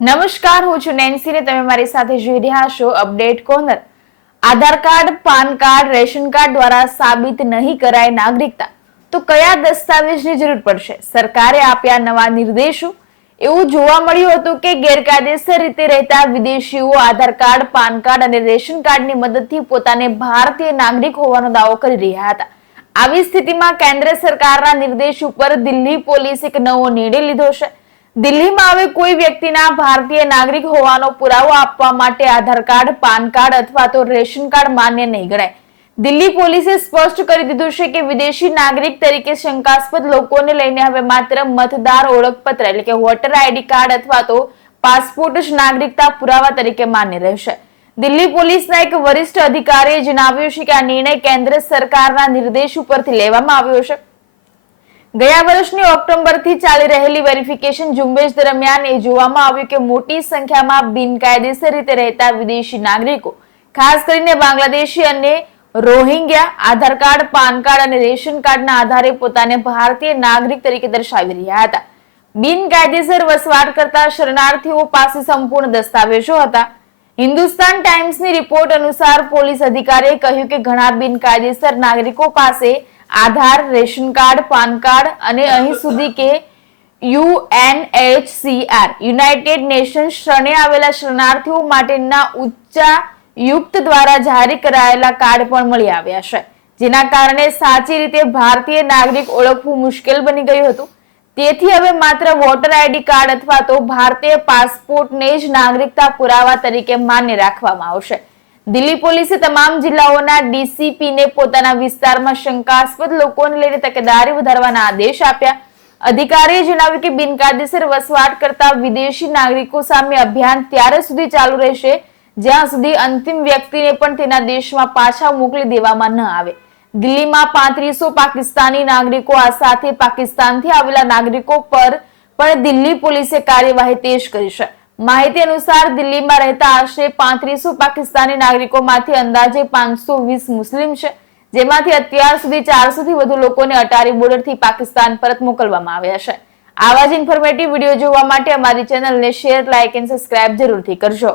નમસ્કાર, હું છું નેન્સી ને તમે મારી સાથે જોઈ રહ્યા છો update corner. Aadhaar card, pan card, ration card દ્વારા સાબિત નહીં કરાય નાગરિકતા. તો કયા દસ્તાવેજની જરૂર પડશે? સરકારે આપ્યા નવા નિર્દેશો. એવું જોવા મળ્યું હતું કે ગેરકાયદેસર રીતે રહેતા વિદેશીઓ આધાર કાર્ડ, પાન કાર્ડ અને રેશન કાર્ડની મદદથી પોતાને ભારતીય નાગરિક હોવાનો દાવો કરી રહ્યા હતા. આવી સ્થિતિમાં કેન્દ્ર સરકારના નિર્દેશ ઉપર દિલ્હી પોલીસ એક નવો નિર્ણય લીધો છે. દિલ્હીમાં હવે કોઈ વ્યક્તિના ભારતીય નાગરિક હોવાનો પુરાવો આપવા માટે આધાર કાર્ડ, પાન કાર્ડ અથવા તો રેશન કાર્ડ માન્ય નહીં ગણાય. દિલ્હી પોલીસે સ્પષ્ટ કરી દીધું છે કે વિદેશી નાગરિક તરીકે શંકાસ્પદ લોકોને લઈને હવે માત્ર મતદાર ઓળખપત્ર એટલે કે વોટર આઈડી કાર્ડ અથવા તો પાસપોર્ટ જ નાગરિકતા પુરાવા તરીકે માન્ય રહેશે. દિલ્હી પોલીસના એક વરિષ્ઠ અધિકારીએ જણાવ્યું છે કે આ નિર્ણય કેન્દ્ર સરકારના નિર્દેશ ઉપરથી લેવામાં આવ્યો છે. ગયા વર્ષની ઓક્ટોબરથી ચાલી રહેલી વેરિફિકેશન ઝુંબેશ દરમિયાન એ જોવામાં આવ્યું કે મોટી સંખ્યામાં બિનકાયદેસર રીતે રહેતા વિદેશી નાગરિકો, ખાસ કરીને બાંગ્લાદેશી અને Rohingya, Aadhaar card, pan card અને રેશન કાર્ડના આધારે પોતાને ભારતીય નાગરિક તરીકે દર્શાવી રહ્યા હતા. બિનકાયદેસર વસવાટ કરતા શરણાર્થીઓ પાસે સંપૂર્ણ દસ્તાવેજો હતા. હિન્દુસ્તાન ટાઈમ્સની રિપોર્ટ અનુસાર પોલીસ અધિકારીએ કહ્યું કે ઘણા બિનકાયદેસર નાગરિકો પાસે Aadhaar, ration card, pan card અને અહીં સુધી કે યુએનએચસીઆર યુનાઇટેડ નેશન્સ શરણે આવેલા શરણાર્થીઓ માટેના ઉચ્ચા યુક્ત દ્વારા જારી કરાયેલા કાર્ડ પણ મળી આવ્યા છે. જેના કારણે સાચી રીતે ભારતીય નાગરિક ઓળખવું મુશ્કેલ બની ગયું હતું. તેથી હવે માત્ર વોટર આઈડી કાર્ડ અથવા તો ભારતીય પાસપોર્ટને જ નાગરિકતા પુરાવા તરીકે માન્ય રાખવામાં આવશે. દિલ્હી પોલીસે તમામ જિલ્લાઓના ડીસીપીને પોતાના વિસ્તારમાં શંકાસ્પદ લોકોને લઈને તકેદારી વધારવાના આદેશ આપ્યા. અધિકારીએ જણાવ્યું કે બિનકાયદેસર વસવાટ કરતા વિદેશી નાગરિકો સામે અભિયાન ત્યારે સુધી ચાલુ રહેશે, જ્યાં સુધી અંતિમ વ્યક્તિને પણ તેના દેશમાં પાછા મોકલી દેવામાં ન આવે. દિલ્હીમાં પાંત્રીસો પાકિસ્તાની નાગરિકો આ સાથે પાકિસ્તાનથી આવેલા નાગરિકો પર પણ દિલ્હી પોલીસે કાર્યવાહી તેજ કરી છે. માહિતી અનુસાર દિલ્હીમાં રહેતા આશરે પાંત્રીસો પાકિસ્તાની નાગરિકોમાંથી અંદાજે પાંચસો વીસ મુસ્લિમ છે, જેમાંથી અત્યાર સુધી ચારસો થી વધુ લોકોને અટારી બોર્ડરથી પાકિસ્તાન પરત મોકલવામાં આવ્યા છે. આવા જ ઇન્ફોર્મેટિવ વીડિયો જોવા માટે અમારી ચેનલને શેર લાઇક એન્ડ સબસ્ક્રાઇબ જરૂરથી કરજો.